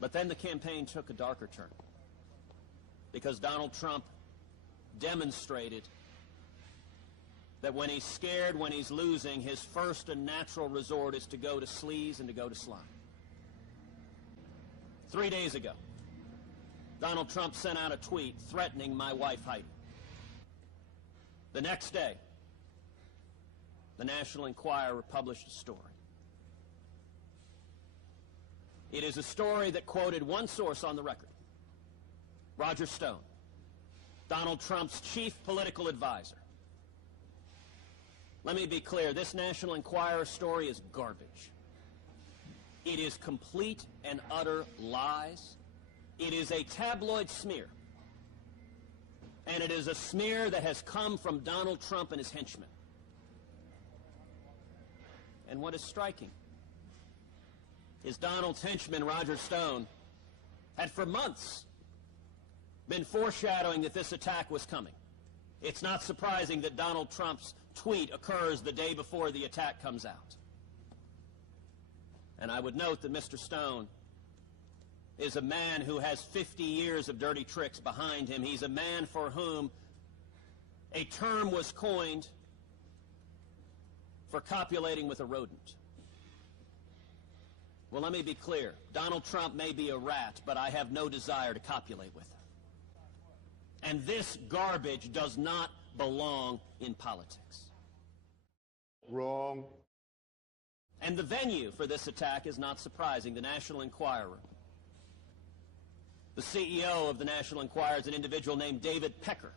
But then the campaign took a darker turn, because Donald Trump demonstrated that when he's scared, when he's losing, his first and natural resort is to go to sleaze and to go to slime. 3 days ago, Donald Trump sent out a tweet threatening my wife, Heidi. The next day, the National Enquirer published a story. It is a story that quoted one source on the record, Roger Stone, Donald Trump's chief political advisor. Let me be clear, this National Enquirer story is garbage. It is complete and utter lies. It is a tabloid smear. And it is a smear that has come from Donald Trump and his henchmen. And what is striking is Donald's henchman, Roger Stone, had for months been foreshadowing that this attack was coming. It's not surprising that Donald Trump's tweet occurs the day before the attack comes out. And I would note that Mr. Stone is a man who has 50 years of dirty tricks behind him. He's a man for whom a term was coined for copulating with a rodent. Well, let me be clear. Donald Trump may be a rat, but I have no desire to copulate with him. And this garbage does not belong in politics. Wrong. And the venue for this attack is not surprising. The National Enquirer. The CEO of the National Enquirer is an individual named David Pecker.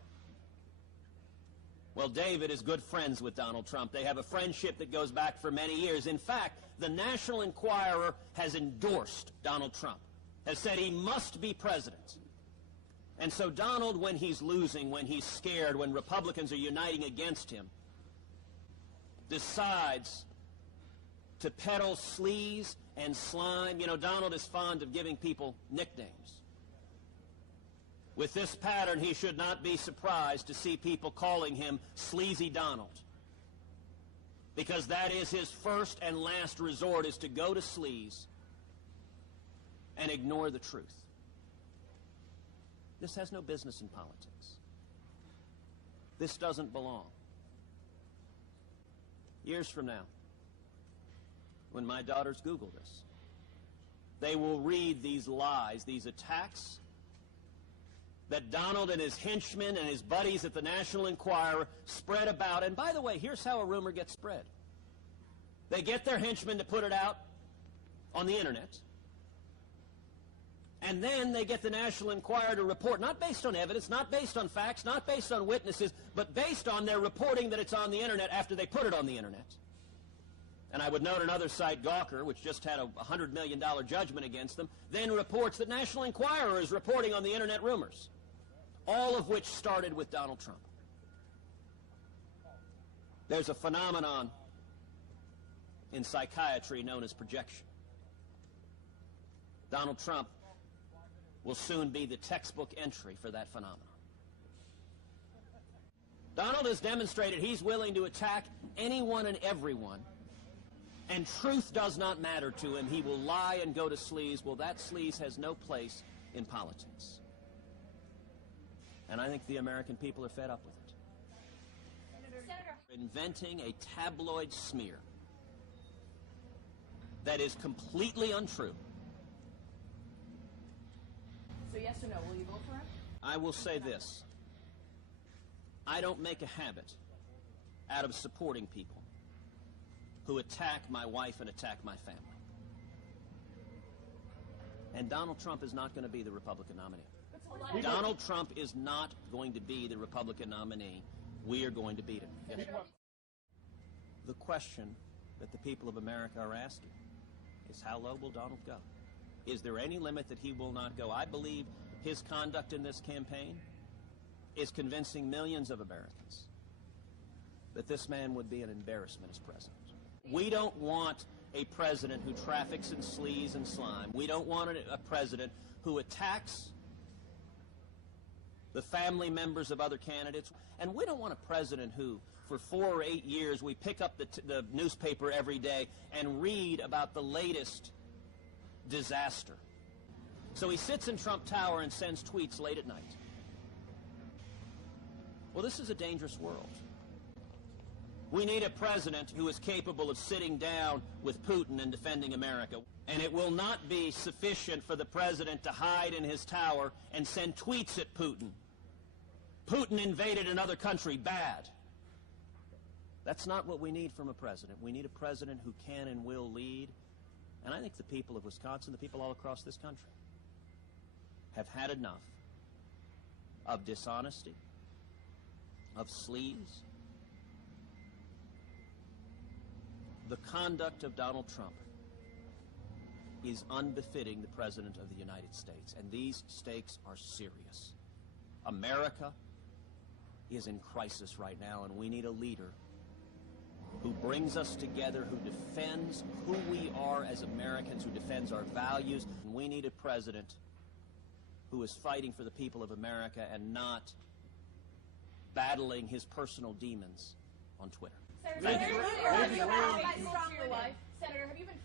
Well, David is good friends with Donald Trump. They have a friendship that goes back for many years. In fact, the National Enquirer has endorsed Donald Trump, has said he must be president. And so Donald, when he's losing, when he's scared, when Republicans are uniting against him, decides to peddle sleaze and slime. You know, Donald is fond of giving people nicknames. With this pattern, he should not be surprised to see people calling him Sleazy Donald, because that is his first and last resort, is to go to sleaze and ignore the truth. This has no business in politics. This doesn't belong. Years from now, when my daughters Google this, they will read these lies, these attacks that Donald and his henchmen and his buddies at the National Enquirer spread about. And by the way, here's how a rumor gets spread. They get their henchmen to put it out on the internet, and then they get the National Enquirer to report, not based on evidence, not based on facts, not based on witnesses, but based on their reporting that it's on the internet after they put it on the internet. And I would note another site, Gawker, which just had a $100 million judgment against them, then reports that National Enquirer is reporting on the internet rumors, all of which started with Donald Trump. There's a phenomenon in psychiatry known as projection. Donald Trump will soon be the textbook entry for that phenomenon. Donald has demonstrated he's willing to attack anyone and everyone, and truth does not matter to him. He will lie and go to sleaze. Well, that sleaze has no place in politics. And I think the American people are fed up with it. Senator. Inventing a tabloid smear that is completely untrue. So yes or no, will you vote for him? I will say this. I don't make a habit out of supporting people who attack my wife and attack my family. And Donald Trump is not going to be the Republican nominee. Donald Trump is not going to be the Republican nominee. We are going to beat him. Yes. The question that the people of America are asking is, how low will Donald go? Is there any limit that he will not go? I believe his conduct in this campaign is convincing millions of Americans that this man would be an embarrassment as president. We don't want a president who traffics in sleaze and slime. We don't want a president who attacks the family members of other candidates. And we don't want a president who, for 4 or 8 years, we pick up the newspaper every day and read about the latest disaster So he sits in Trump Tower and sends tweets late at night. Well, this is a dangerous world. We need a president who is capable of sitting down with Putin and defending America. And it will not be sufficient for the president to hide in his tower and send tweets at Putin. Putin invaded another country, bad. That's not what we need from a president. We need a president who can and will lead. And I think the people of Wisconsin, the people all across this country, have had enough of dishonesty, of sleaze. The conduct of Donald Trump is unbefitting the President of the United States, and these stakes are serious. America is in crisis right now, and we need a leader who brings us together, who defends who we are as Americans, who defends our values. And we need a president who is fighting for the people of America and not battling his personal demons on Twitter. Senator, have you been